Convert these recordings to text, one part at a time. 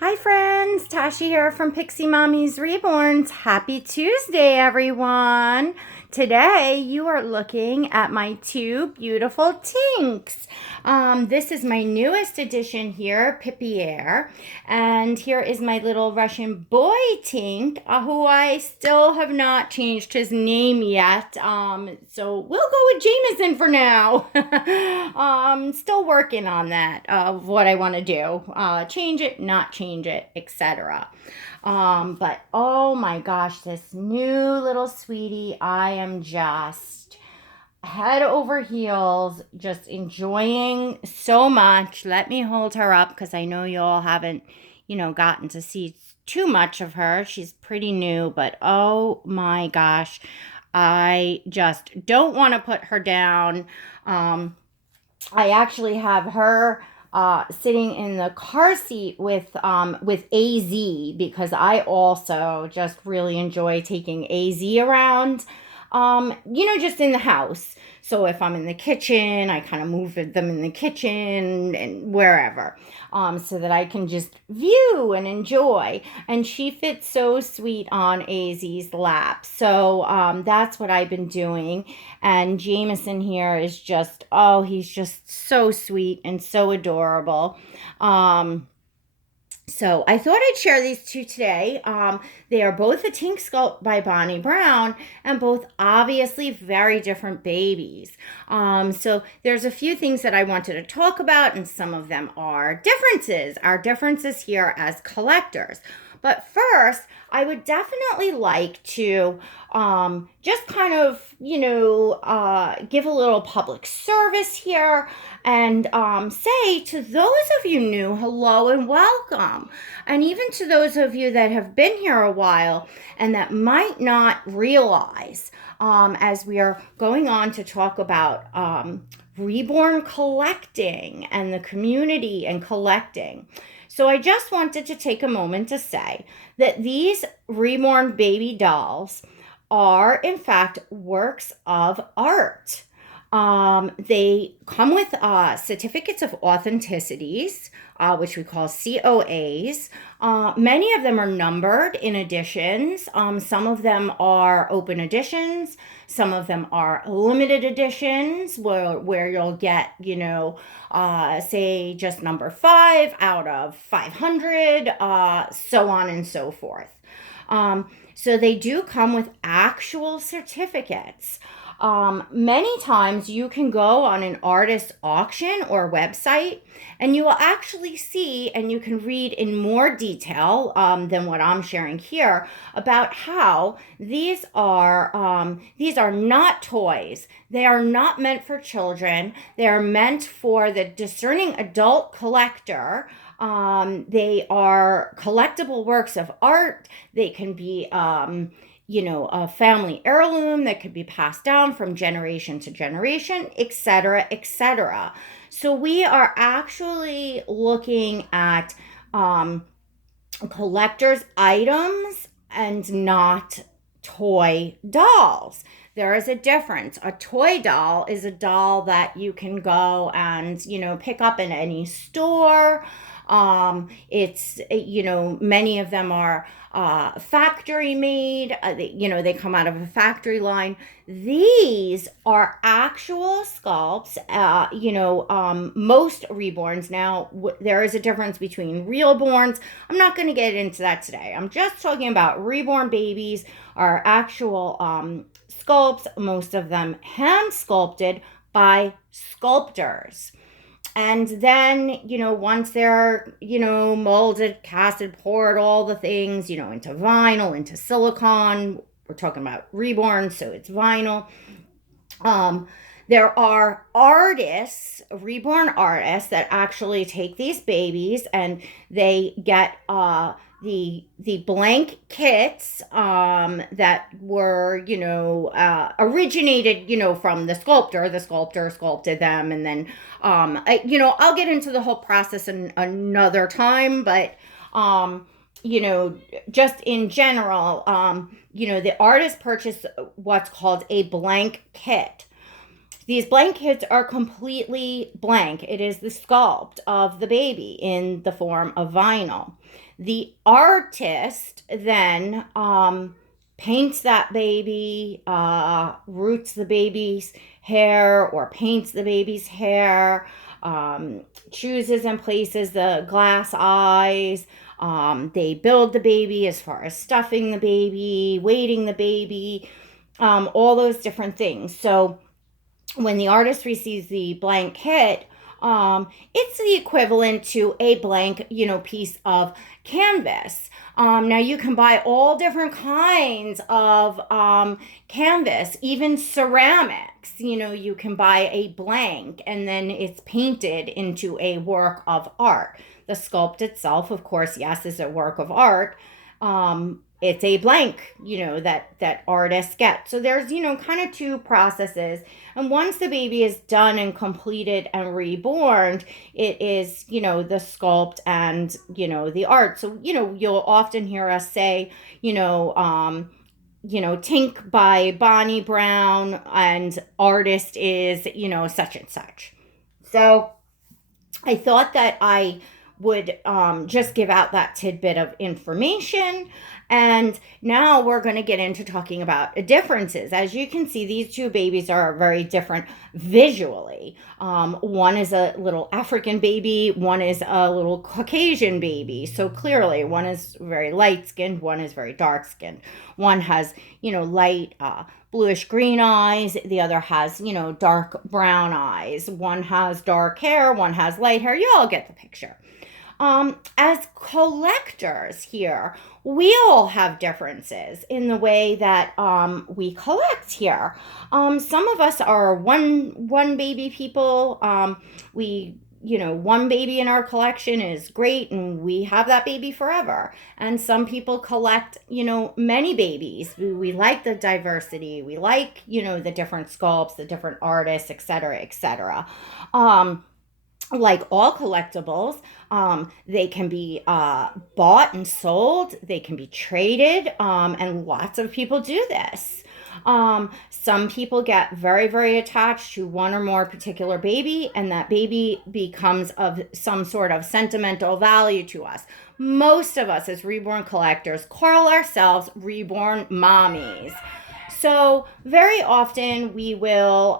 Hi friends, Tashi here from Pixie Mommy's Reborns. Happy Tuesday, everyone. Today you are looking at my two beautiful Tinks. This is my newest addition here, Pippier. And here is my little Russian boy Tink, who I still have not changed his name yet. So we'll go with Jameson for now. Still working on that, of what I want to do. Change it, not change it, etc. But oh my gosh, this new little sweetie, I am just head over heels, just enjoying so much. Let me hold her up because I know you all haven't, gotten to see too much of her. She's pretty new, but oh my gosh, I just don't want to put her down. I actually have her sitting in the car seat with AZ because I also just really enjoy taking AZ around. Just in the house. So if I'm in the kitchen, I kind of move them in the kitchen and wherever, so that I can just view and enjoy. And she fits so sweet on AZ's lap. So that's what I've been doing. And Jameson here is just, oh, he's just so sweet and so adorable. So I thought I'd share these two today. They are both a Tink sculpt by Bonnie Brown and both obviously very different babies. So there's a few things that I wanted to talk about, and some of them are differences, our differences here as collectors. But first, I would definitely like to just kind of, give a little public service here and say to those of you new, hello and welcome. And even to those of you that have been here a while and that might not realize, as we are going on to talk about reborn collecting and the community and collecting. So I just wanted to take a moment to say that these reborn baby dolls are, in fact, works of art. They come with certificates of authenticities, which we call COAs. Many of them are numbered in editions. Some of them are open editions. Some of them are limited editions where you'll get, say just number 5 out of 500, so on and so forth. So they do come with actual certificates. Many times you can go on an artist auction or website and you will actually see and you can read in more detail than what I'm sharing here about how these are not toys. They are not meant for children. They are meant for the discerning adult collector. They are collectible works of art. They can be a family heirloom that could be passed down from generation to generation, etc., etc. So we are actually looking at collector's items and not toy dolls. There is a difference. A toy doll is a doll that you can go and, pick up in any store. It's, many of them are factory made. They come out of a factory line. These are actual sculpts. Most reborns. Now, there is a difference between reborns. I'm not going to get into that today. I'm just talking about reborn babies are actual sculpts. Most of them hand sculpted by sculptors. And then, once they're, molded, casted, poured, all the things, into vinyl, into silicone, we're talking about reborn, so it's vinyl. There are artists, reborn artists, that actually take these babies and they get the blank kits that were originated from the sculptor. The sculptor sculpted them, and then I'll get into the whole process another time, but just in general, the artist purchased what's called a blank kit. These blank kits are completely blank. It is the sculpt of the baby in the form of vinyl. The artist then paints that baby, roots the baby's hair or paints the baby's hair, chooses and places the glass eyes. They build the baby as far as stuffing the baby, weighting the baby, all those different things. So when the artist receives the blank kit, it's the equivalent to a blank, piece of canvas. Now you can buy all different kinds of canvas, even ceramics. You can buy a blank and then it's painted into a work of art. The sculpt itself, of course, yes, is a work of art. It's a blank, that artists get. So there's, kind of two processes. And once the baby is done and completed and reborn, it is, the sculpt and, the art. So, you'll often hear us say, Tink by Bonnie Brown and artist is, such and such. So I thought that I would just give out that tidbit of information. And now we're going to get into talking about differences. As you can see, these two babies are very different visually. One is a little African baby, one is a little Caucasian baby. So clearly, one is very light skinned, one is very dark skinned. One has, light bluish green eyes, the other has, dark brown eyes. One has dark hair, one has light hair. You all get the picture. As collectors here, we all have differences in the way that we collect here. Some of us are one baby people. One baby in our collection is great and we have that baby forever. And some people collect, many babies. We like the diversity. We like, the different sculpts, the different artists, et cetera, et cetera. Like all collectibles, they can be bought and sold. They can be traded, and lots of people do this. Some people get very, very attached to one or more particular baby, and that baby becomes of some sort of sentimental value to us. Most of us as reborn collectors call ourselves reborn mommies. So very often we will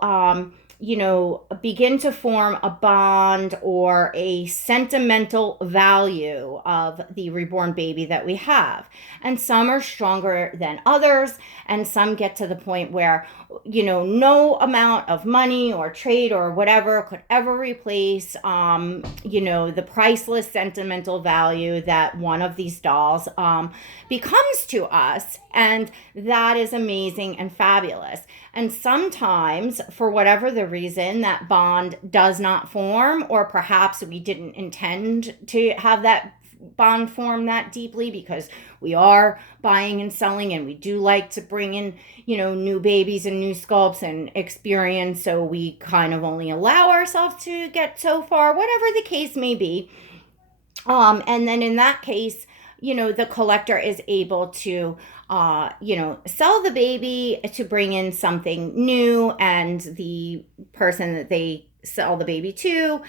begin to form a bond or a sentimental value of the reborn baby that we have. And some are stronger than others, and some get to the point where, no amount of money or trade or whatever could ever replace, the priceless sentimental value that one of these dolls becomes to us. And that is amazing and fabulous. And sometimes, for whatever the reason, that bond does not form, or perhaps we didn't intend to have that bond form that deeply because we are buying and selling and we do like to bring in, new babies and new sculpts and experience. So we kind of only allow ourselves to get so far, whatever the case may be. And then in that case, the collector is able to sell the baby to bring in something new, and the person that they sell the baby to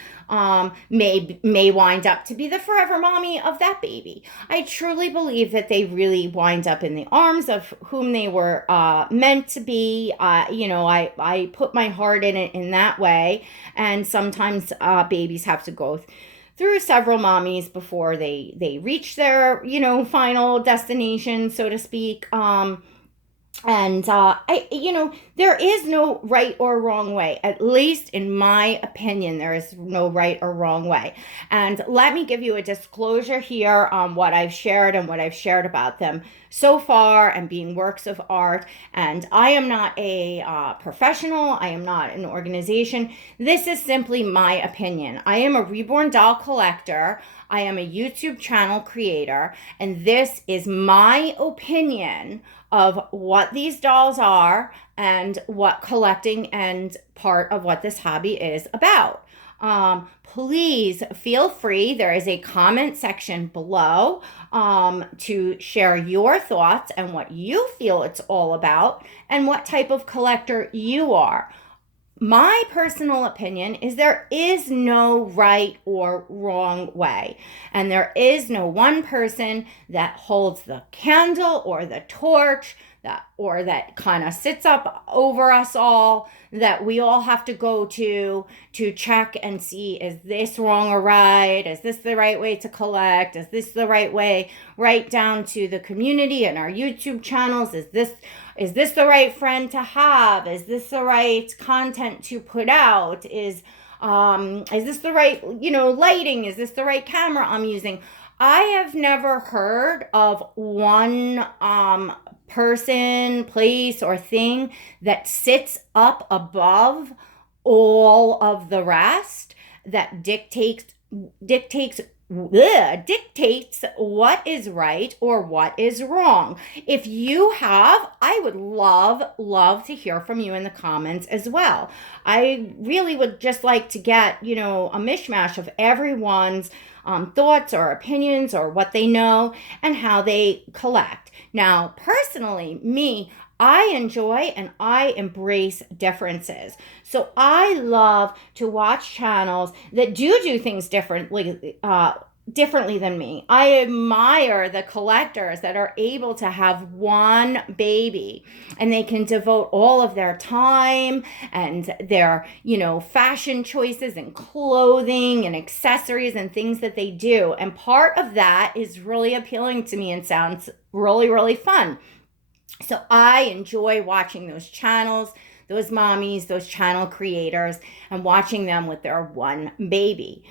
may wind up to be the forever mommy of that baby. I truly believe that they really wind up in the arms of whom they were meant to be. I put my heart in it in that way, and sometimes babies have to go through several mommies before they reach their, final destination, so to speak. There is no right or wrong way. At least in my opinion, there is no right or wrong way. And let me give you a disclosure here on what I've shared and what I've shared about them so far and being works of art. And I am not a professional. I am not an organization. This is simply my opinion. I am a reborn doll collector. I am a YouTube channel creator. And this is my opinion of what these dolls are and what collecting and part of what this hobby is about. Please feel free. There is a comment section below to share your thoughts and what you feel it's all about and what type of collector you are. my personal opinion is there is no right or wrong way. And there is no one person that holds the candle or the torch that kind of sits up over us all, that we all have to go to check and see, is this wrong or right? Is this the right way to collect? Is this the right way? Right down to the community and our YouTube channels. Is this the right friend to have? Is this the right content to put out? Is this the right, lighting? Is this the right camera I'm using? I have never heard of one person, place, or thing that sits up above all of the rest, that dictates what is right or what is wrong. If you have, I would love to hear from you in the comments as well. I really would just like to get, a mishmash of everyone's thoughts or opinions or what they know and how they collect. Now, personally, I enjoy and I embrace differences. So I love to watch channels that do things differently than me. I admire the collectors that are able to have one baby and they can devote all of their time and their, fashion choices and clothing and accessories and things that they do. And part of that is really appealing to me and sounds really, really fun. So I enjoy watching those channels, those mommies, those channel creators, and watching them with their one baby.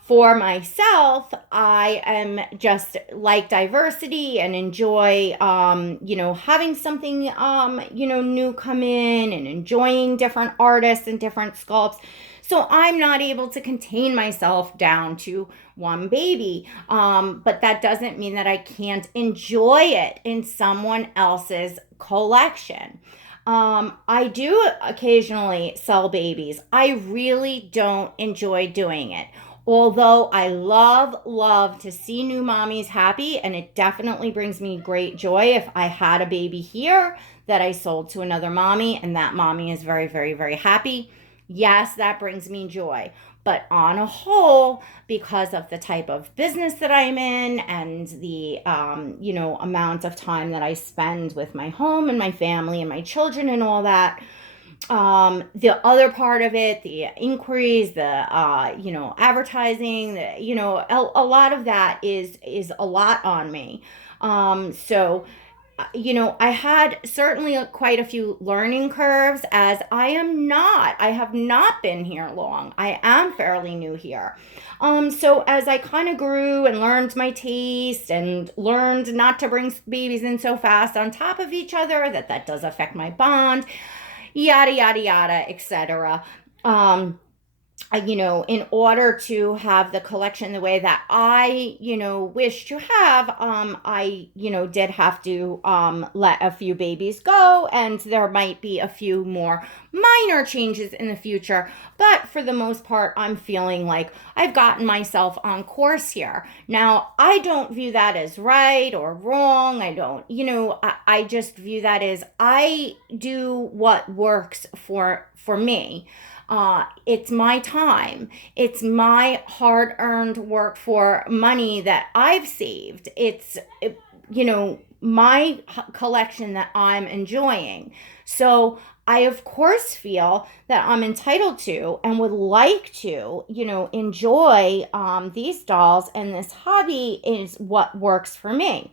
For myself, I am just like diversity and enjoy, having something, new come in and enjoying different artists and different sculpts. So I'm not able to contain myself down to one baby. But that doesn't mean that I can't enjoy it in someone else's collection. I do occasionally sell babies. I really don't enjoy doing it. Although I love to see new mommies happy, and it definitely brings me great joy if I had a baby here that I sold to another mommy and that mommy is very, very, very happy. Yes, that brings me joy. But on a whole, because of the type of business that I'm in and the, amount of time that I spend with my home and my family and my children and all that, the other part of it, the inquiries, the advertising, a lot of that is a lot on me. I had certainly quite a few learning curves, as I have not been here long. I am fairly new here. So as I kind of grew and learned my taste and learned not to bring babies in so fast on top of each other, that does affect my bond, yada, yada, yada, etc. In order to have the collection the way that I, wish to have, I, did have to let a few babies go, and there might be a few more minor changes in the future. But for the most part, I'm feeling like I've gotten myself on course here. Now, I don't view that as right or wrong. I don't, I just view that as I do what works for me. It's my time. It's my hard-earned work for money that I've saved. It's, my collection that I'm enjoying. So I, of course, feel that I'm entitled to and would like to, enjoy these dolls, and this hobby is what works for me.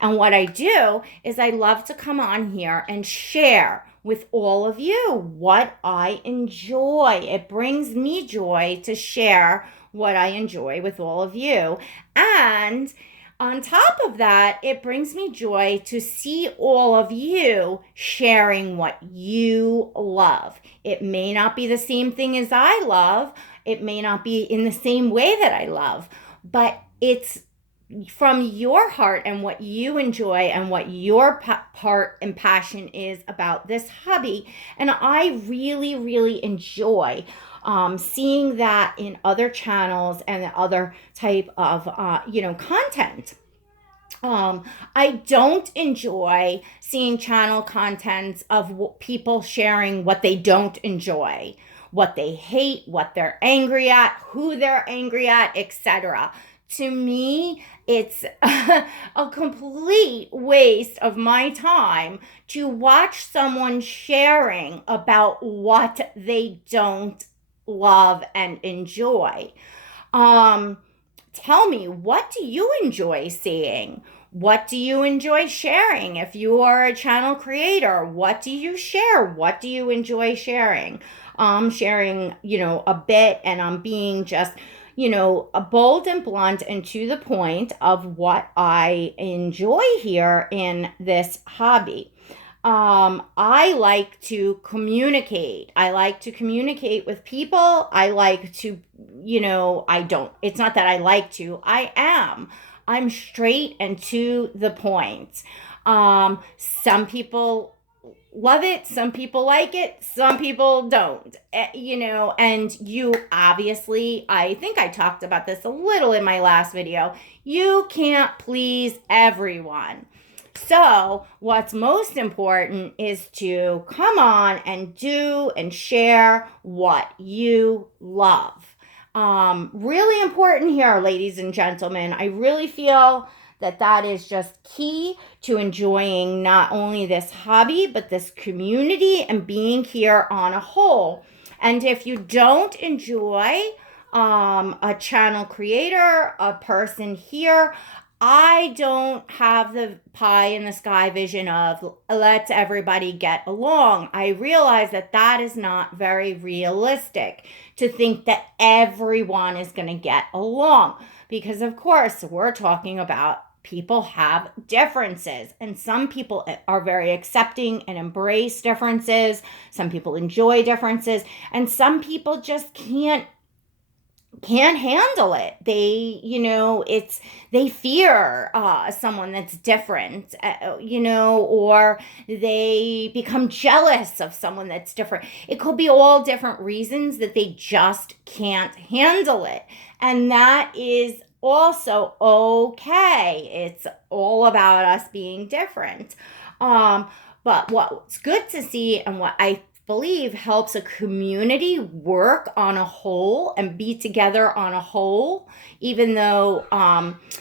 And what I do is I love to come on here and share with all of you what I enjoy. It brings me joy to share what I enjoy with all of you. And on top of that, it brings me joy to see all of you sharing what you love. It may not be the same thing as I love. It may not be in the same way that I love, but it's from your heart and what you enjoy and what your part and passion is about this hobby. And I really, really enjoy seeing that in other channels and other type of, content. I don't enjoy seeing channel contents of people sharing what they don't enjoy, what they hate, what they're angry at, who they're angry at, etc. To me, it's a complete waste of my time to watch someone sharing about what they don't love and enjoy. Um, Tell me, what do you enjoy seeing? What do you enjoy sharing? If you are a channel creator, what do you share? What do you enjoy sharing? I'm sharing, a bit, and I'm being just, a bold and blunt and to the point of what I enjoy here in this hobby. I like to communicate. I like to communicate with people. I like to, I don't, it's not that I like to, I am. I'm straight and to the point. Some people love it, some people like it, some people don't. And you obviously, I think I talked about this a little in my last video, you can't please everyone. So, what's most important is to come on and do and share what you love. Really important here, ladies and gentlemen. I really feel that is just key to enjoying not only this hobby, but this community and being here on a whole. And if you don't enjoy a channel creator, a person here, I don't have the pie in the sky vision of let's everybody get along. I realize that is not very realistic to think that everyone is going to get along, because of course we're talking about people have differences, and some people are very accepting and embrace differences. Some people enjoy differences, and some people just can't handle it. They fear someone that's different, or they become jealous of someone that's different. It could be all different reasons that they just can't handle it, and that is also okay. It's all about us being different. But what's good to see, and what I believe helps a community work on a whole and be together on a whole, even though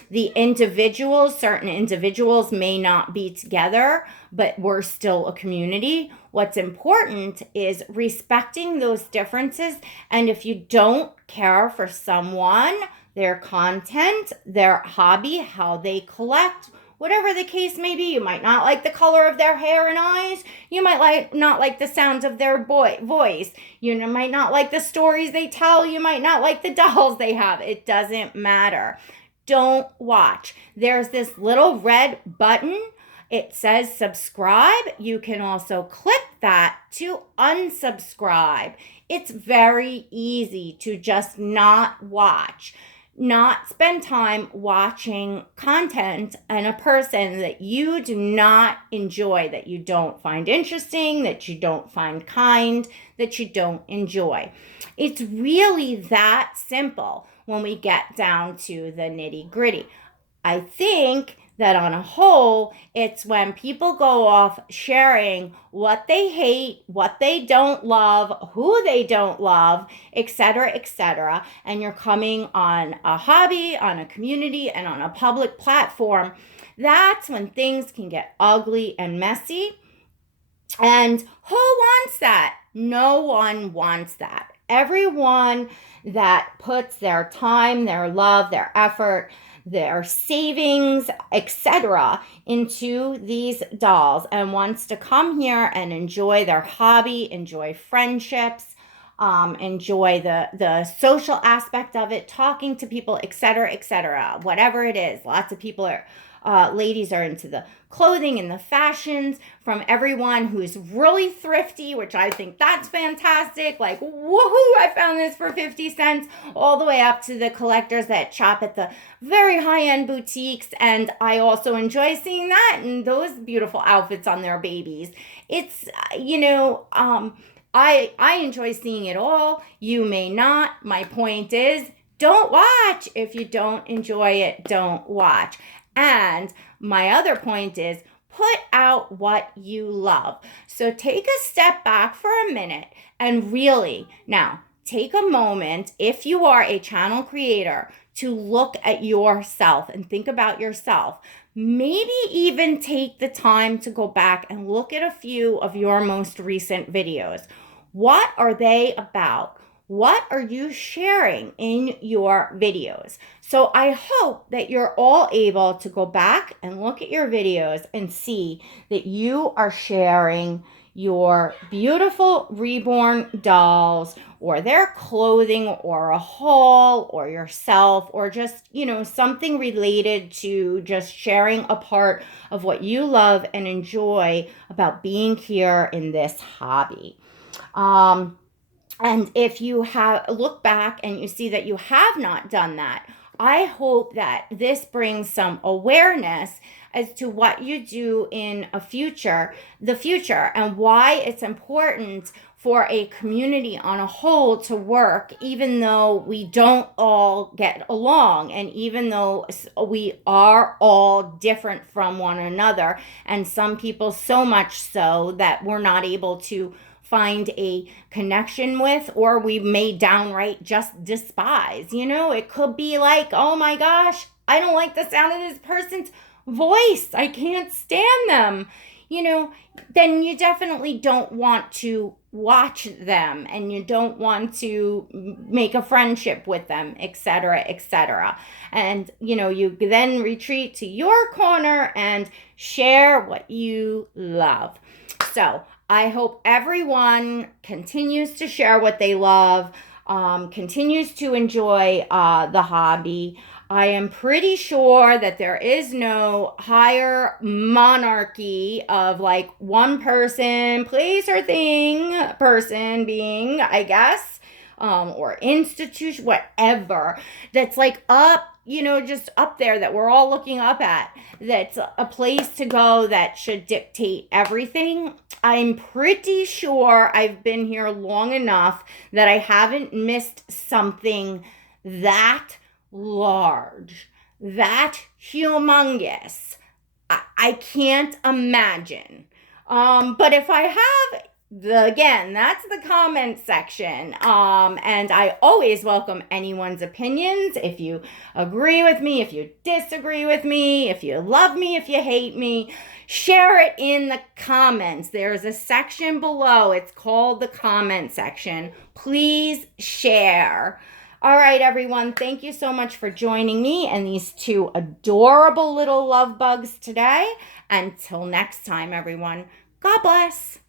certain individuals may not be together, but we're still a community. What's important is respecting those differences. And if you don't care for someone, their content, their hobby, how they collect, whatever the case may be, you might not like the color of their hair and eyes. You might not like the sounds of their voice. You might not like the stories they tell. You might not like the dolls they have. It doesn't matter. Don't watch. There's this little red button. It says subscribe. You can also click that to unsubscribe. It's very easy to just not watch. Not spend time watching content and a person that you do not enjoy, that you don't find interesting, that you don't find kind, that you don't enjoy. It's really that simple when we get down to the nitty-gritty. I think that on a whole, it's when people go off sharing what they hate, what they don't love, who they don't love, etc., and you're coming on a hobby, on a community, and on a public platform. That's when things can get ugly and messy. And who wants that? No one wants that. Everyone that puts their time, their love, their effort, their savings, etc., into these dolls and wants to come here and enjoy their hobby, enjoy friendships, enjoy the social aspect of it, talking to people, etc., whatever it is. Lots of people ladies are into the clothing and the fashions, from everyone who's really thrifty, which I think that's fantastic, like woohoo, I found this for 50 cents, all the way up to the collectors that shop at the very high-end boutiques. And I also enjoy seeing that and those beautiful outfits on their babies. It's I enjoy seeing it all. You may not. My point is, don't watch. If you don't enjoy it, don't watch. And my other point is put out what you love. So take a step back for a minute and really now take a moment, if you are a channel creator, to look at yourself and think about yourself. Maybe even take the time to go back and look at a few of your most recent videos. What are they about? What are you sharing in your videos? So I hope that you're all able to go back and look at your videos and see that you are sharing your beautiful reborn dolls or their clothing or a haul or yourself or just, something related to just sharing a part of what you love and enjoy about being here in this hobby. And if you have look back and you see that you have not done that, I hope that this brings some awareness as to what you do in the future, and why it's important for a community on a whole to work, even though we don't all get along, and even though we are all different from one another, and some people so much so that we're not able to find a connection with, or we may downright just despise. It could be like, oh my gosh, I don't like the sound of this person's voice, I can't stand them. Then you definitely don't want to watch them, and you don't want to make a friendship with them, etc., etc. And you then retreat to your corner and share what you love. So I hope everyone continues to share what they love, continues to enjoy the hobby. I am pretty sure that there is no higher monarchy of like one person, place, or thing, person, being, I guess, or institution, whatever, that's like up, just up there that we're all looking up at, that's a place to go that should dictate everything. I'm pretty sure I've been here long enough that I haven't missed something that large, that humongous. I can't imagine. But if I have, again, that's the comment section. And I always welcome anyone's opinions. If you agree with me, if you disagree with me, if you love me, if you hate me, share it in the comments. There's a section below. It's called the comment section. Please share. All right, everyone. Thank you so much for joining me and these two adorable little love bugs today. Until next time, everyone. God bless.